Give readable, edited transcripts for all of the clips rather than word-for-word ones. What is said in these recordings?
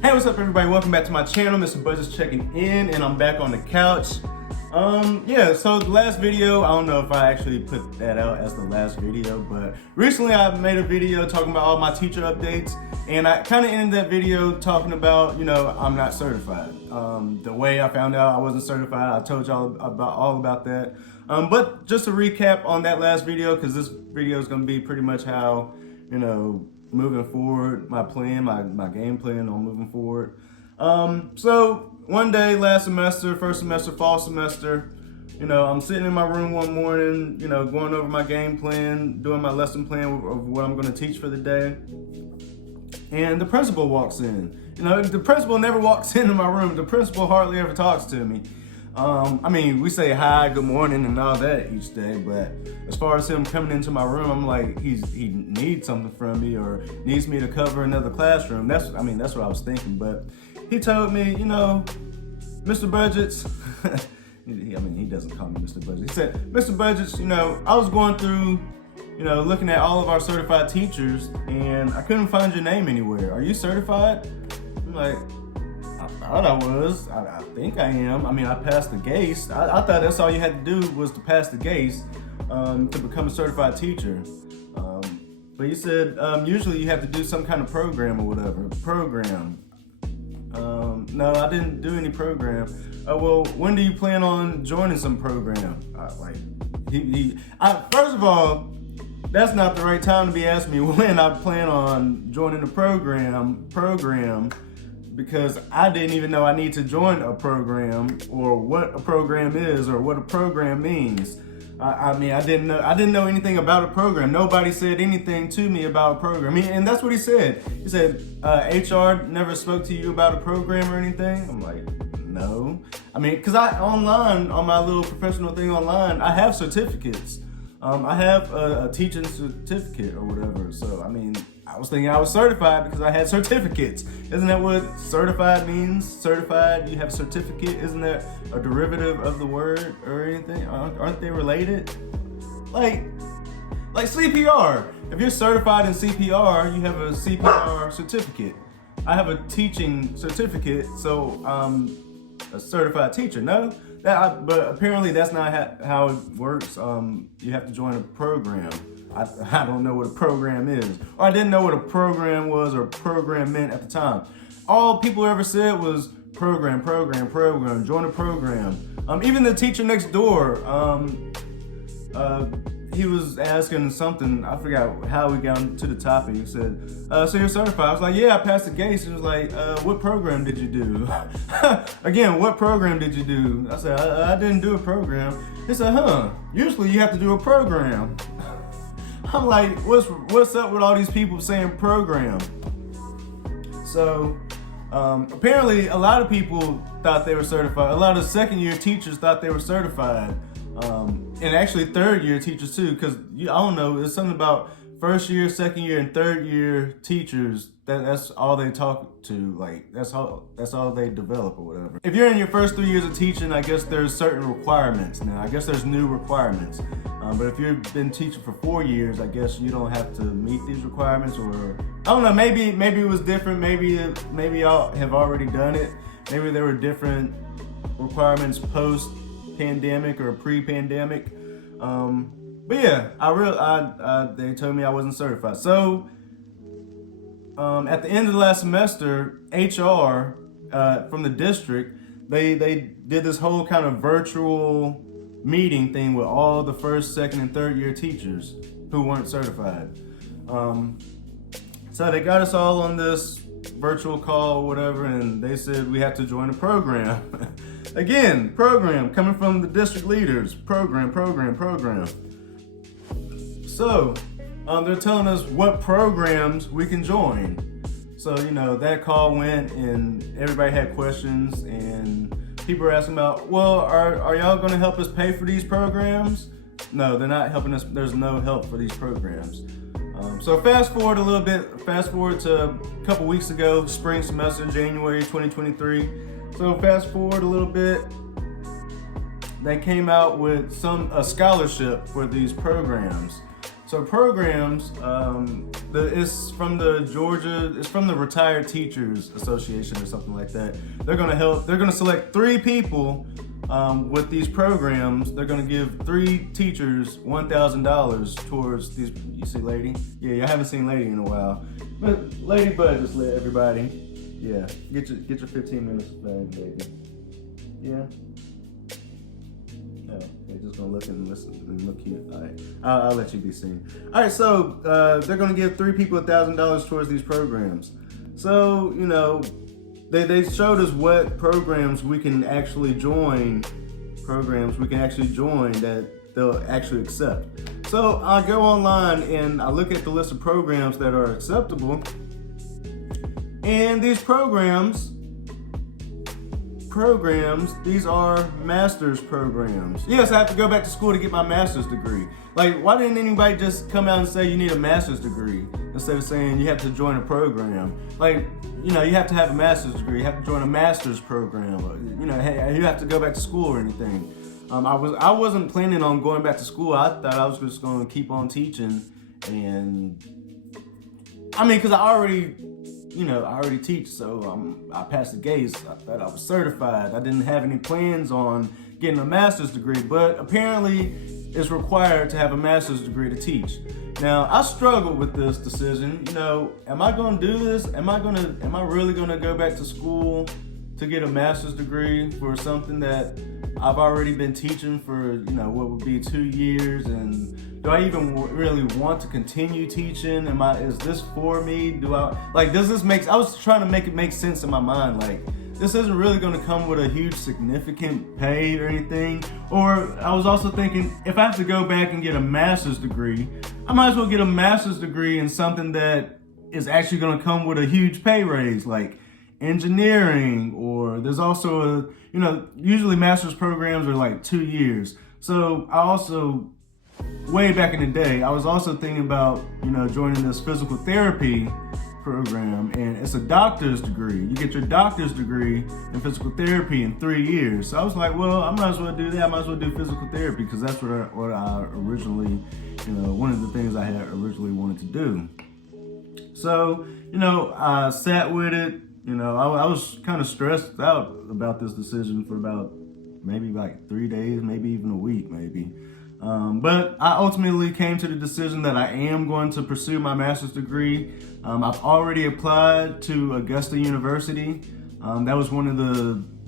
Hey, what's up everybody? Welcome back to my channel. Mr. Budget's checking in and I'm back on the couch. So the last video, I don't know if I actually put that out as the last video, but recently I made a video talking about all my teacher updates, and I kind of ended that video talking about, I'm not certified. The way I found out I wasn't certified, I told y'all all about that. But just to recap on that last video, because this video is going to be pretty much how, moving forward, my plan, my game plan on moving forward. So one day last semester, first semester, fall semester, I'm sitting in my room one morning, going over my game plan, doing my lesson plan of what I'm going to teach for the day. And the principal walks in. The principal never walks into my room. The principal hardly ever talks to me. We say hi, good morning, and all that each day, but as far as him coming into my room, I'm like, he needs something from me or needs me to cover another classroom. That's what I was thinking. But he told me, Mr. Budgets, he doesn't call me Mr. Budgets. He said, Mr. Budgets, I was going through, looking at all of our certified teachers, and I couldn't find your name anywhere. Are you certified? I'm like, I thought I was. I think I am. I passed the GACE. I thought that's all you had to do was to pass the GACE to become a certified teacher. But he said usually you have to do some kind of program or whatever. Program. No, I didn't do any program. Well, when do you plan on joining some program? First of all, that's not the right time to be asking me when I plan on joining a program. Because I didn't even know I need to join a program or what a program is or what a program means. I didn't know anything about a program. Nobody said anything to me about a program. And that's what he said. He said, HR never spoke to you about a program or anything? I'm like, no. Because online, on my little professional thing online, I have certificates. I have a teaching certificate or whatever. So, I was thinking I was certified because I had certificates. Isn't that what certified means? Certified, you have a certificate. Isn't that a derivative of the word or anything? Aren't they related? Like CPR. If you're certified in CPR, you have a CPR certificate. I have a teaching certificate, so I'm a certified teacher. No? But apparently that's not how it works. You have to join a program. I don't know what a program is. Or I didn't know what a program was or program meant at the time. All people ever said was program, join a program. Even the teacher next door, he was asking something, I forgot how we got to the topic. He said, so you're certified? I was like, yeah, I passed the GACE. He was like, what program did you do? Again, what program did you do? I said, I didn't do a program. He said, usually you have to do a program. I'm like, what's up with all these people saying program? So, apparently a lot of people thought they were certified. A lot of second year teachers thought they were certified. And actually third year teachers too, because I don't know, there's something about first year, second year, and third year teachers that's all they talk to. Like that's all they develop or whatever. If you're in your first 3 years of teaching, I guess there's certain requirements now. I guess there's new requirements. But if you've been teaching for 4 years, I guess you don't have to meet these requirements, or I don't know. Maybe it was different. Maybe y'all have already done it. Maybe there were different requirements post-pandemic or pre-pandemic. But yeah, they told me I wasn't certified. So at the end of the last semester, HR from the district, they did this whole kind of virtual meeting thing with all the first, second, and third year teachers who weren't certified. So they got us all on this virtual call or whatever, and they said we have to join a program. Again, program, coming from the district leaders. Program. So, they're telling us what programs we can join. So, that call went and everybody had questions and people were asking about, well, are y'all gonna help us pay for these programs? No, they're not helping us. There's no help for these programs. So fast forward to a couple weeks ago, spring semester, January 2023. So fast forward a little bit, they came out with a scholarship for these programs. So programs, It's from the Georgia. It's from the Retired Teachers Association or something like that. They're gonna help. They're gonna select 3 people with these programs. They're gonna give 3 teachers $1,000 towards these. You see, Lady? Yeah, I haven't seen Lady in a while, but Lady Bud just let everybody. Yeah, get your 15 minutes of fame, baby. Yeah. No, they're just gonna look and listen and look cute. All right, I'll let you be seen. All right, so they're gonna give 3 people $1,000 towards these programs. So you know, they showed us what programs we can actually join. That they'll actually accept. So I go online and I look at the list of programs that are acceptable. And these programs, these are master's programs. Yes, I have to go back to school to get my master's degree. Like, why didn't anybody just come out and say you need a master's degree instead of saying you have to join a program? Like, you know, you have to have a master's degree, you have to join a master's program, or, you know, hey, you have to go back to school or anything. I wasn't planning on going back to school. I thought I was just going to keep on teaching, and I mean, because I already teach, so I passed the gates. I thought I was certified. I didn't have any plans on getting a master's degree, but apparently it's required to have a master's degree to teach. Now, I struggled with this decision. You know, am I going to do this? Am I really going to go back to school to get a master's degree for something that I've already been teaching for, you know, what would be 2 years? And do I even really want to continue teaching? Is this for me? Does this make, I was trying to make it make sense in my mind. Like, this isn't really going to come with a huge significant pay or anything. Or I was also thinking, if I have to go back and get a master's degree, I might as well get a master's degree in something that is actually going to come with a huge pay raise, like engineering. Or there's also usually master's programs are like 2 years. So I also, way back in the day, I was also thinking about, joining this physical therapy program, and it's a doctor's degree. You get your doctor's degree in physical therapy in 3 years. So I was like, well, I might as well do that. I might as well do physical therapy, because that's what I originally, one of the things I had originally wanted to do. So, I sat with it. I was kind of stressed out about this decision for about maybe like 3 days, maybe even a week, maybe. But I ultimately came to the decision that I am going to pursue my master's degree. I've already applied to Augusta University. That was one of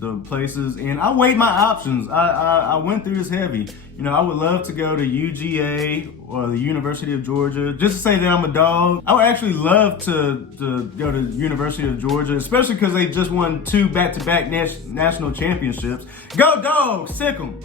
the places, and I weighed my options. I went through this heavy. I would love to go to UGA or the University of Georgia, just to say that I'm a dog. I would actually love to go to University of Georgia, especially because they just won 2 back-to-back national championships. Go Dogs, sick 'em.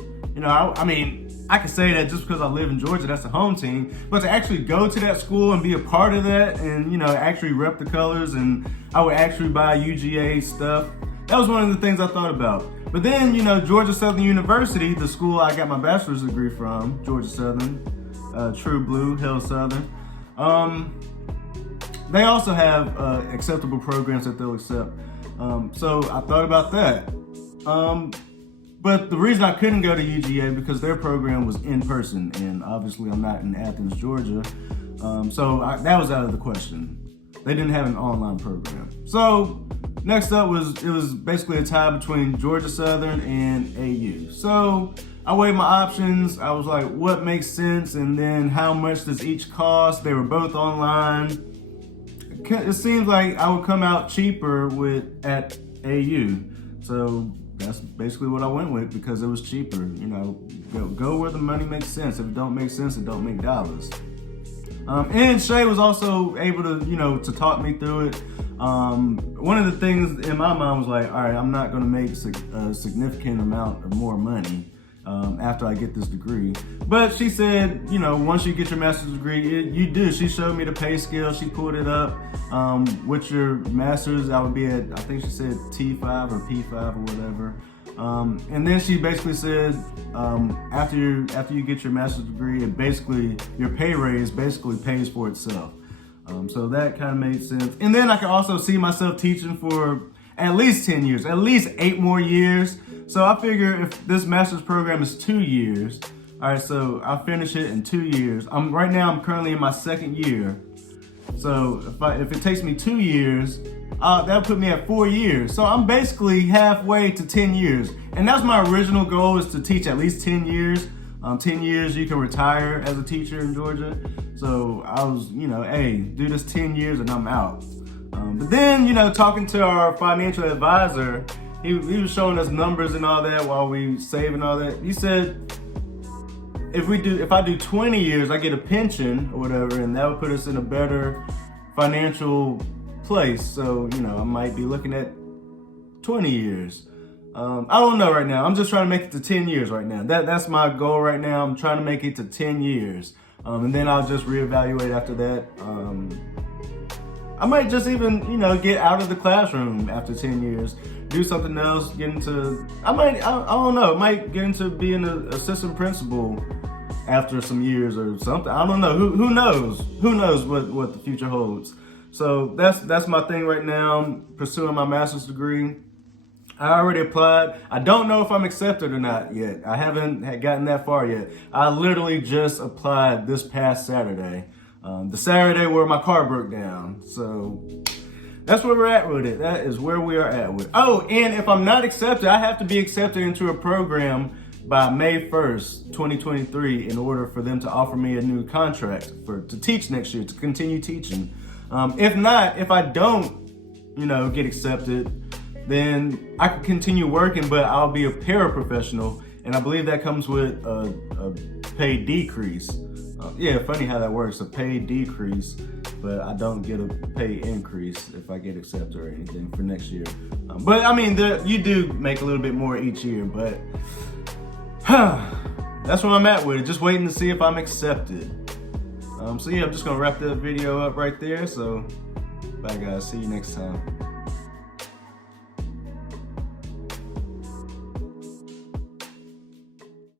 I can say that just because I live in Georgia, that's the home team, but to actually go to that school and be a part of that and, actually rep the colors, and I would actually buy UGA stuff, that was one of the things I thought about. But then, Georgia Southern University, the school I got my bachelor's degree from, Georgia Southern, True Blue, Hell Southern, they also have acceptable programs that they'll accept. So I thought about that. But the reason I couldn't go to UGA because their program was in person, and obviously I'm not in Athens, Georgia. That was out of the question. They didn't have an online program. So next up it was basically a tie between Georgia Southern and AU. So I weighed my options. I was like, what makes sense? And then how much does each cost? They were both online. It seems like I would come out cheaper at AU. So that's basically what I went with, because it was cheaper. Go where the money makes sense. If it don't make sense, it don't make dollars. And Shay was also able to, to talk me through it. One of the things in my mind was like, all right, I'm not going to make a significant amount of more money after I get this degree. But she said, once you get your master's degree, you do. She showed me the pay scale. She pulled it up. With your master's, I would be at, I think she said T5 or P5 or whatever. And then she basically said, after you get your master's degree, your pay raise basically pays for itself. So that kind of made sense. And then I could also see myself teaching for at least 10 years, at least 8 more years. So I figure if this master's program is 2 years, all right, so I'll finish it in 2 years. Right now I'm currently in my 2nd year. So if it takes me 2 years, that'll put me at 4 years. So I'm basically halfway to 10 years. And that's my original goal, is to teach at least 10 years. 10 years you can retire as a teacher in Georgia. So I was, hey, do this 10 years and I'm out. But then, talking to our financial advisor, he was showing us numbers and all that while we save and all that. He said, if I do 20 years, I get a pension or whatever, and that would put us in a better financial place. So, I might be looking at 20 years. I don't know right now. I'm just trying to make it to 10 years right now. That's my goal right now. I'm trying to make it to 10 years. And then I'll just reevaluate after that. I might just even, get out of the classroom after 10 years, do something else, get into, I don't know, might get into being an assistant principal after some years or something. I don't know. Who knows? Who knows what the future holds? So that's my thing right now. I'm pursuing my master's degree. I already applied. I don't know if I'm accepted or not yet. I haven't gotten that far yet. I literally just applied this past Saturday. The Saturday where my car broke down. So that's where we're at with it. That is where we are at with it. Oh, and if I'm not accepted, I have to be accepted into a program by May 1st, 2023, in order for them to offer me a new contract to teach next year, to continue teaching. If I don't, get accepted, then I can continue working, but I'll be a paraprofessional, and I believe that comes with a pay decrease. Funny how that works, a pay decrease, but I don't get a pay increase if I get accepted or anything for next year. But I mean, you do make a little bit more each year, but that's where I'm at with it, just waiting to see if I'm accepted. I'm just gonna wrap that video up right there. So bye guys, see you next time.